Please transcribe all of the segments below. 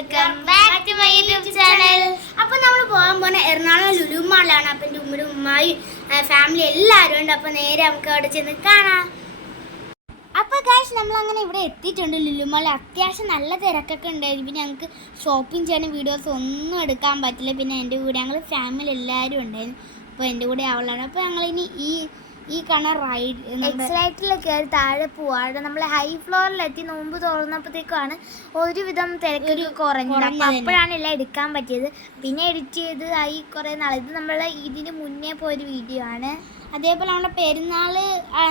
Welcome back to my YouTube channel. അപ്പോൾ നമ്മൾ പോകാൻ പോകുന്ന എറണാകുളം ലുലു മാളിലാണ്. അപ്പം എൻ്റെ ഉമ്മയുടെ ഉമ്മായും ഫാമിലി എല്ലാവരും ഉണ്ട്. അപ്പോൾ നേരെ നമുക്ക് അവിടെ ചെന്ന് കാണാം. അപ്പോൾ ഗായ്സ് നമ്മളങ്ങനെ ഇവിടെ എത്തിയിട്ടുണ്ട്. ലുലു മാളിൽ അത്യാവശ്യം നല്ല തിരക്കൊക്കെ ഉണ്ടായിരുന്നു. പിന്നെ ഞങ്ങൾക്ക് ഷോപ്പിംഗ് ചെയ്യുന്ന വീഡിയോസ് ഒന്നും എടുക്കാൻ പറ്റില്ല. പിന്നെ എൻ്റെ കൂടെ ഞങ്ങൾ ഫാമിലി എല്ലാവരും ഉണ്ടായിരുന്നു. അപ്പോൾ എൻ്റെ കൂടെ അവളാണ്. അപ്പോൾ ഞങ്ങളിനി ഈ കാണാൻ റൈഡ് എക്സൈറ്റിൽ കയറി താഴെ പോവാണ്. നമ്മൾ ഹൈ ഫ്ലോറിലെത്തി. നോമ്പ് തുറന്നപ്പോഴത്തേക്കാണ് ഒരുവിധം തിരക്കൊരു കുറഞ്ഞത്. അപ്പം അപ്പോഴാണ് എല്ലാം എടുക്കാൻ പറ്റിയത്. പിന്നെ എഡിറ്റ് ചെയ്ത് ആയി കുറേ നാൾ. ഇത് നമ്മൾ ഇതിന് മുന്നേ പോയൊരു വീഡിയോ ആണ്. അതേപോലെ നമ്മുടെ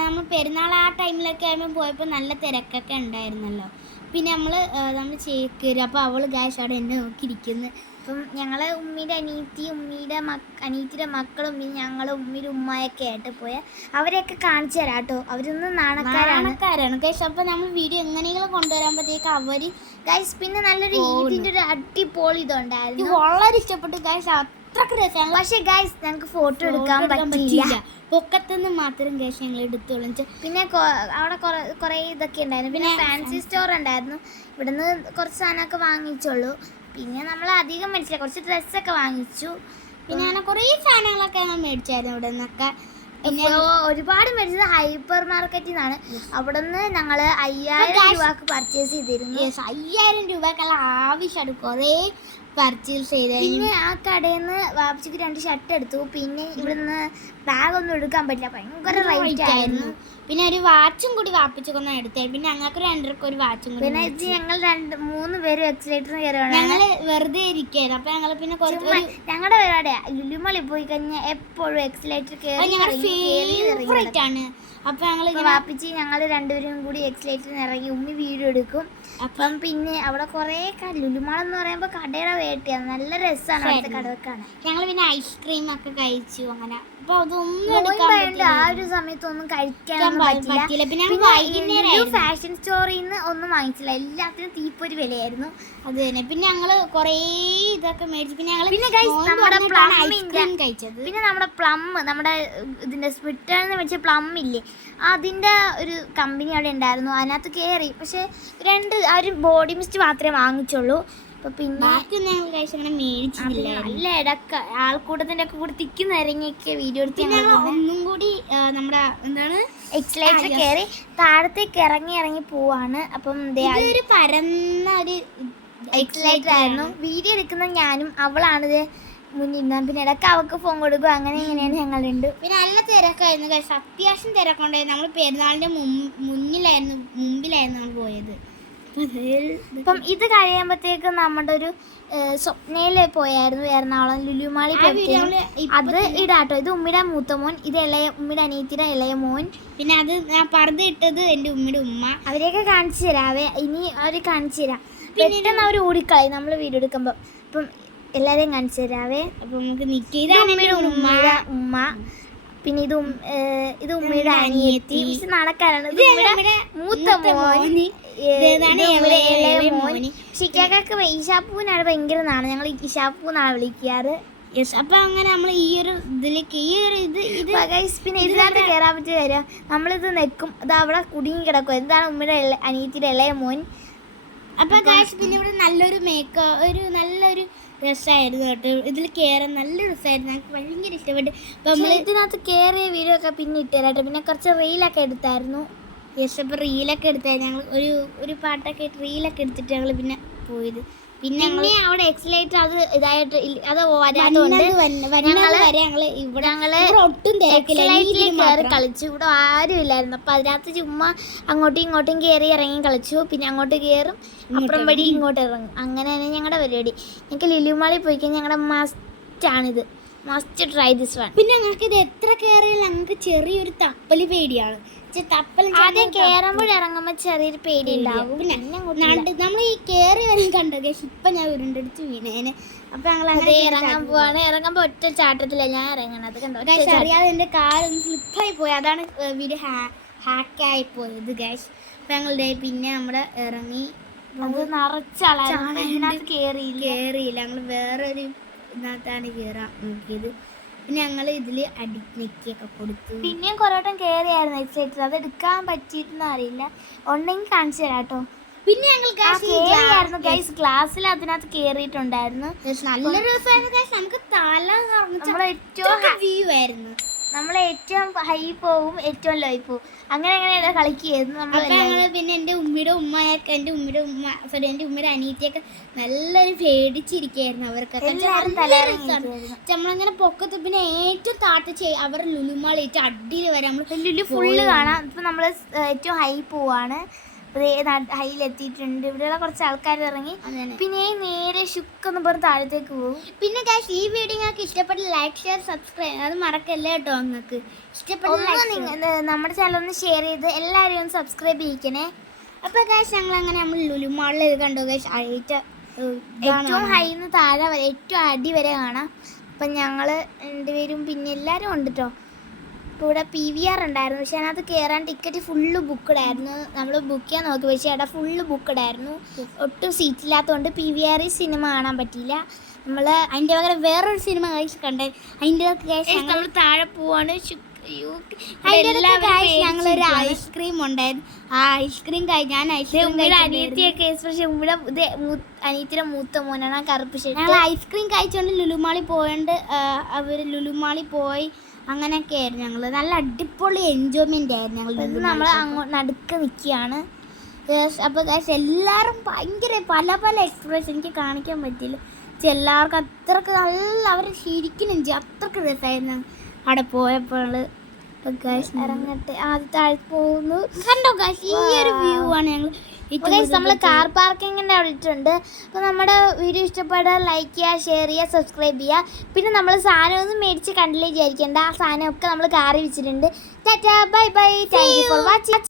നമ്മൾ പെരുന്നാൾ ആ ടൈമിലൊക്കെ ആകുമ്പോൾ പോയപ്പോൾ നല്ല തിരക്കൊക്കെ ഉണ്ടായിരുന്നല്ലോ. പിന്നെ നമ്മൾ കയറി. അപ്പോൾ അവൾ ഗായ്സ് അവിടെ എന്നെ നോക്കിയിരിക്കുന്നു. അപ്പം ഞങ്ങൾ ഉമ്മയുടെ അനീത്തിയുടെ മക്കളും പിന്നെ ഞങ്ങൾ ഉമ്മയുടെ ഉമ്മയൊക്കെ ആയിട്ട് പോയ അവരെയൊക്കെ കാണിച്ചു തരാം കേട്ടോ. അവരൊന്നും നാണക്കാരാണ് ഗൈസ്. അപ്പം നമ്മൾ വീഡിയോ എങ്ങനെയെങ്കിലും കൊണ്ടുവരാകുമ്പോഴത്തേക്ക് അവർ ഗൈസ് പിന്നെ നല്ലൊരു ഇതിൻ്റെ ഒരു അടിപൊളി ഇതുണ്ടായിരുന്നു. വളരെ ഇഷ്ടപ്പെട്ടു ഗൈസ്. അത്രക്ക് രസമാണ്. പക്ഷേ ഗൈസ് ഞങ്ങൾക്ക് ഫോട്ടോ എടുക്കാൻ പറ്റില്ല. പൊക്കത്തുനിന്ന് മാത്രം ഗൈസ് ഞങ്ങൾ എടുത്തോളും. പിന്നെ അവിടെ കുറേ ഇതൊക്കെ ഉണ്ടായിരുന്നു. പിന്നെ ഫാൻസി സ്റ്റോർ ഉണ്ടായിരുന്നു. ഇവിടുന്ന് കുറച്ച് സാധനമൊക്കെ വാങ്ങിച്ചുള്ളൂ. പിന്നെ നമ്മൾ അധികം മേടിച്ചില്ല, കുറച്ച് ഡ്രസ്സൊക്കെ വാങ്ങിച്ചു. പിന്നെ അങ്ങനെ കുറേ സാധനങ്ങളൊക്കെ ഞങ്ങൾ മേടിച്ചായിരുന്നു ഇവിടെ നിന്നൊക്കെ. പിന്നെ ഒരുപാട് മേടിച്ചത് ഹൈപ്പർ മാർക്കറ്റിൽ നിന്നാണ്. അവിടെ നിന്ന് ഞങ്ങൾ 5000 രൂപക്ക് പർച്ചേസ് ചെയ്തിരുന്നു. 5000 രൂപക്കുള്ള ആവശ്യമാണ് കുറേ പർച്ചേസ് ചെയ്തത്. പിന്നെ ആ കടയിൽ നിന്ന് വാപ്പിച്ചിക്ക് 2 ഷർട്ട് എടുത്തു. പിന്നെ ഇവിടുന്ന് ബാഗൊന്നും എടുക്കാൻ പറ്റില്ല, ഭയങ്കര റേറ്റ് ആയിരുന്നു. പിന്നെ ഒരു വാച്ചും കൂടി വാപ്പിച്ചൊക്കെ എടുത്തേ. പിന്നെ ഞങ്ങൾക്ക് 2 പേർക്കും ഒരു വാച്ചും കൂടി. പിന്നെ ഇത് ഞങ്ങൾ 3 പേരും എക്സലേറ്ററിന് കയറുകയാണ്. ഞങ്ങൾ വെറുതെ ഇരിക്കുകയായിരുന്നു. അപ്പം ഞങ്ങൾ പിന്നെ കുറച്ച് ഞങ്ങളുടെ പരിപാടിയാ ലുലുമാളിൽ പോയി കഴിഞ്ഞാൽ എപ്പോഴും എക്സലേറ്റർ ഫേവറേറ്റ് ആണ്. അപ്പം ഞങ്ങൾ വാപ്പിച്ച് ഞങ്ങൾ 2 പേരും കൂടി എക്സലേറ്ററിന് ഇറങ്ങി ഉമ്മി വീഡിയോ എടുക്കും. അപ്പം പിന്നെ അവിടെ കുറേ ലുലുമാളെന്ന് പറയുമ്പോൾ കടയുടെ വേട്ടയാണ്. നല്ല രസമാണ് അവിടുത്തെ കടവൊക്കെയാണ്. ഞങ്ങൾ പിന്നെ ഐസ്ക്രീം ഒക്കെ കഴിച്ചു. അങ്ങനെ അപ്പോൾ അതൊന്നും ആ ഒരു സമയത്തൊന്നും കഴിക്കാൻ പറ്റില്ല. പിന്നെ ഫാഷൻ സ്റ്റോറിൽ നിന്ന് ഒന്നും വാങ്ങിച്ചില്ല. എല്ലാത്തിനും തീപ്പൊരു വിലയായിരുന്നു. അത് തന്നെ. പിന്നെ ഞങ്ങൾ കുറേ ഇതൊക്കെ മേടിച്ചു. പിന്നെ ഞങ്ങൾ കഴിച്ചത്. പിന്നെ നമ്മുടെ പ്ലം, നമ്മുടെ ഇതിൻ്റെ സ്പ്ലിറ്ററിന് മേടിച്ച പ്ലം ഇല്ലേ, അതിൻ്റെ ഒരു കമ്പനി അവിടെ ഉണ്ടായിരുന്നു. അതിനകത്ത് കയറി. പക്ഷേ ആ ഒരു ബോഡി മിസ്റ്റ് മാത്രമേ വാങ്ങിച്ചുള്ളൂ. അപ്പോൾ പിന്നെ നല്ല ഇടക്ക ആൾക്കൂട്ടത്തിൻ്റെ ഒക്കെ കൂടി തിക്കുന്ന ഇറങ്ങിയൊക്കെ വീഡിയോ എടുത്ത് ഒന്നും കൂടി നമ്മുടെ എന്താണ് എക്സലേറ്റർ കയറി താഴത്തേക്ക് ഇറങ്ങി പോവാണ്. അപ്പം ഒരു പരന്ന ഒരു എക്സലേറ്റർ ആയിരുന്നു. വീഡിയോ എടുക്കുന്ന ഞാനും അവളാണിത് മുന്നിൽ നിന്നാണ്. പിന്നെ ഇടയ്ക്ക് അവൾക്ക് ഫോൺ കൊടുക്കും. അങ്ങനെ ഇങ്ങനെയാണ് ഞങ്ങളുണ്ട്. പിന്നെ നല്ല തിരക്കായിരുന്നു. അത്യാവശ്യം തിരക്കുണ്ടായിരുന്നു. നമ്മൾ പെരുന്നാളിൻ്റെ മുമ്പിലായിരുന്നു നമ്മൾ പോയത്. ഇപ്പം ഇത് കഴിയുമ്പോഴത്തേക്കും നമ്മുടെ ഒരു സ്വപ്നയിൽ പോയായിരുന്നു എറണാകുളം ലുലുമാളി പോയി. അത് ഇടാട്ടോ. ഇത് ഉമ്മയുടെ മൂത്ത മോൻ, ഇത് ഉമ്മയുടെ അനിയത്തിയുടെ ഇളയ മോൻ. പിന്നെ അത് ഞാൻ പർദ്ദ ഇട്ടത് എൻ്റെ ഉമ്മയുടെ ഉമ്മ. അവരെയൊക്കെ കാണിച്ചു തരാവേ. ഇനി അവർ കാണിച്ചു തരാം. പെട്ടെന്ന് അവർ ഓടിക്കളയും നമ്മൾ വീഡിയോ എടുക്കുമ്പോൾ. അപ്പം എല്ലാവരെയും കാണിച്ചു തരാവേ. അപ്പം നമുക്ക് ഉമ്മയുടെ ഉമ്മ. പിന്നെ ഇത് ഉമ്മയുടെ അനിയത്തി. പക്ഷെ നടക്കാനാണ്. ഇത് ഉമ്മയുടെ മൂത്ത മോൻ, ഇളയ മോൻ. ഷിക്കാക്കൊക്കെ ഇഷാപ്പൂനാണ് ഭയങ്കര നാണ്. ഞങ്ങൾ ഇഷാപ്പൂന്നാണ് വിളിക്കാറ്. യെസ്. അപ്പം അങ്ങനെ നമ്മൾ ഈ ഒരു ഇതിലേക്ക് പിന്നെ ഇതിനകത്ത് കയറാൻ പറ്റി തരാം. നമ്മളിത് നെക്കും. അത് അവിടെ കുടുങ്ങി കിടക്കും. എന്താണ് ഉമ്മയുടെ അനിയത്തിയുടെ ഇളയ മോൻ. അപ്പം ഗായ്സ് പിന്നെ ഇവിടെ നല്ലൊരു നല്ലൊരു രസമായിരുന്നു കേട്ടോ. ഇതിൽ കയറാൻ നല്ല രസമായിരുന്നു. ഞങ്ങൾക്ക് ഭയങ്കര ഇഷ്ടപ്പെട്ടു. അപ്പം നമ്മൾ ഇതിനകത്ത് കയറിയ വീഡിയോ ഒക്കെ പിന്നെ ഇട്ടുതരാട്ടോ. പിന്നെ കുറച്ച് റീലൊക്കെ എടുത്തായിരുന്നു. യെസ്. അപ്പോൾ റീലൊക്കെ എടുത്തായിരുന്നു. ഞങ്ങൾ ഒരു പാട്ടൊക്കെ ഇട്ട് റീലൊക്കെ എടുത്തിട്ട് ഞങ്ങൾ പിന്നെ പോയത്. പിന്നെ അവിടെ എക്സലേറ്റർ അത് ഇതായിട്ട് അത് വരാത്തതുകൊണ്ട് ഒട്ടും കയറി കളിച്ചു. ഇവിടെ ആരും ഇല്ലായിരുന്നു. അപ്പം അതിനകത്ത് ചുമ്മാ അങ്ങോട്ടും ഇങ്ങോട്ടും കയറി ഇറങ്ങി കളിച്ചു. പിന്നെ അങ്ങോട്ട് കയറും, അപ്പുറം വഴി ഇങ്ങോട്ട് ഇറങ്ങും. അങ്ങനെയാണ് ഞങ്ങളുടെ പരിപാടി. ഞങ്ങൾക്ക് ലുലുമാളിൽ പോയി കഴിഞ്ഞാൽ ഞങ്ങളുടെ മസ്റ്റാണിത്. Must try this one. പിന്നെ ഞങ്ങൾക്ക് ഇത് എത്ര കയറിയാലും ഞങ്ങൾക്ക് ചെറിയൊരു തപ്പല് പേടിയാണ്. ആദ്യം കയറുമ്പോൾ ഇറങ്ങുമ്പോൾ ചെറിയൊരു പേടി ഉണ്ടാവും. പിന്നെ നമ്മൾ ഈ കയറി വരാൻ കണ്ടു. പക്ഷെ ഇപ്പം ഞാൻ ഉരുണ്ടെടുത്ത് വീണേനെ. അപ്പം ഞങ്ങൾ അങ്ങനെ ഇറങ്ങാൻ പോവാണ്. ഇറങ്ങുമ്പോൾ ഒറ്റ ചാട്ടത്തിലാണ് ഞാൻ ഇറങ്ങണത്. കണ്ടോ, അറിയാതെ എൻ്റെ കാലൊന്ന് സ്ലിപ്പായി പോയി. അതാണ് വീഡിയോ ഹാക്കായി പോയത് ഗൈസ്. അപ്പം ഞങ്ങളുടെ പിന്നെ നമ്മുടെ ഇറങ്ങി അത് നിറച്ചാളാണ്. ഇതിനകത്ത് കയറിയില്ല. ഞങ്ങൾ വേറൊരു ഇതിനകത്താണ് കയറാൻ നോക്കിയത്. പിന്നെ ഞങ്ങൾ ഇതിൽ നെക്കിയൊക്കെ കൊടുത്തു. പിന്നെയും കുറേ വട്ടം കയറിയായിരുന്നു എക്സൈറ്റഡ്. അത് എടുക്കാൻ പറ്റിയിട്ടൊന്നും അറിയില്ല. ഉണ്ടെങ്കിൽ കാണിച്ചു തരാം കേട്ടോ. പിന്നെ ഞങ്ങൾ ക്ലാസ്സിൽ അതിനകത്ത് കേറിയിട്ടുണ്ടായിരുന്നു. നല്ലൊരു രസമായിരുന്നു ഗൈസ്. നമുക്ക് തല വ്യൂ ആയിരുന്നു. നമ്മൾ ഏറ്റവും ഹൈ പോവും, ഏറ്റവും ലോ പോവും, അങ്ങനെ കളിക്കുകയായിരുന്നു നമ്മൾ. പിന്നെ എൻ്റെ ഉമ്മയുടെ ഉമ്മയുടെ അനിയത്തിയൊക്കെ നല്ലൊരു പേടിച്ചിരിക്കുകയായിരുന്നു. അവർക്കൊക്കെ നമ്മളങ്ങനെ പൊക്കത്ത് പിന്നെ ഏറ്റവും താഴ്ച അവർ ലുലുമാൾ ഏറ്റവും അടിയിൽ വരെ നമ്മൾ ലുലു ഫുള്ള് കാണാം. ഇപ്പം നമ്മൾ ഏറ്റവും ഹൈ പോവാണ്, ഹൈയിലെത്തിയിട്ടുണ്ട്. ഇവിടെയുള്ള കുറച്ച് ആൾക്കാർ ഇറങ്ങി. പിന്നെ നേരെ ഷുക്കെന്ന് പറഞ്ഞ് താഴത്തേക്ക് പോകും. പിന്നെ ഗൈസ് ഈ വീഡിയോ നിങ്ങൾക്ക് ഇഷ്ടപ്പെട്ട ലൈക്ക് ഷെയർ സബ്സ്ക്രൈബ് അത് മറക്കല്ലേ കേട്ടോ. നിങ്ങൾക്ക് ഇഷ്ടപ്പെട്ട നമ്മുടെ ചാനൽ ഒന്ന് ഷെയർ ചെയ്ത് എല്ലാവരും ഒന്ന് സബ്സ്ക്രൈബ് ചെയ്യിക്കണേ. അപ്പോൾ ഗൈസ് ഞങ്ങളങ്ങനെ നമ്മൾ ലുലുമാളിൽ ഇത് കണ്ടു ഗൈസ്. ഏറ്റവും ഹൈന്ന് താഴെ വരെ ഏറ്റവും അടി വരെ കാണാം. അപ്പം ഞങ്ങൾ രണ്ടുപേരും പിന്നെ എല്ലാവരും ഉണ്ട് കേട്ടോ. ഇപ്പോൾ ഇവിടെ PVR ഉണ്ടായിരുന്നു, പക്ഷെ അതിനകത്ത് കയറാൻ ടിക്കറ്റ് ഫുള്ള് ബുക്ക്ഡ് ആയിരുന്നു. നമ്മൾ ബുക്ക് ചെയ്യാൻ നോക്കി, പക്ഷേ അവിടെ ഫുള്ള് ബുക്ക്ഡ് ആയിരുന്നു. ഒട്ടും സീറ്റില്ലാത്തതുകൊണ്ട് PVR സിനിമ കാണാൻ പറ്റിയില്ല. നമ്മൾ അതിൻ്റെ പകരം വേറൊരു സിനിമ കണ്ടേ. അതിൻ്റെ നമ്മൾ താഴെ പോവാണ്. ഞങ്ങളൊരു ഐസ്ക്രീം ഉണ്ടായിരുന്നു. ആ ഐസ്ക്രീം ഞാൻ അനിയത്തിയൊക്കെ അനിയത്തിയുടെ മൂത്ത മോനാണ് കറുപ്പ് ഷർട്ട്. ഞങ്ങൾ ഐസ്ക്രീം കഴിച്ചുകൊണ്ട് ലുലുമാളി പോയോണ്ട് അവർ ലുലുമാളി പോയി അങ്ങനെയൊക്കെ ആയിരുന്നു. ഞങ്ങൾ നല്ല അടിപൊളി എൻജോയ്മെന്റ് ആയിരുന്നു. നമ്മൾ അങ്ങോട്ട് നടുക്ക് നിൽക്കുകയാണ്. അപ്പോൾ എല്ലാവരും ഭയങ്കര പല പല എക്സ്പ്രഷൻ എനിക്ക് കാണിക്കാൻ പറ്റില്ല. എല്ലാവർക്കും അത്രക്ക് നല്ല അവർ ശരിക്കും അത്രക്ക് രസമായിരുന്നു അവിടെ പോയപ്പോൾ. ഇറങ്ങട്ടെ, ആദ്യം താഴെ പോകുന്നു. കണ്ടോ ഗൈസ്, ഈ ഒരു വ്യൂ ആണ് ഞങ്ങൾ. നമ്മൾ കാർ പാർക്കിങ്ങിൻ്റെ അവിടെ ഇട്ടുണ്ട്. അപ്പോൾ നമ്മുടെ വീഡിയോ ഇഷ്ടപ്പെട്ടാൽ ലൈക്ക് ചെയ്യുക, ഷെയർ ചെയ്യുക, സബ്സ്ക്രൈബ് ചെയ്യുക. പിന്നെ നമ്മൾ സാധനമൊന്നും മേടിച്ച് കണ്ടില്ലേ വിചാരിക്കേണ്ട, ആ സാധനമൊക്കെ നമ്മൾ കാറിൽ വെച്ചിട്ടുണ്ട്. Tata, bye bye, thank you for watching.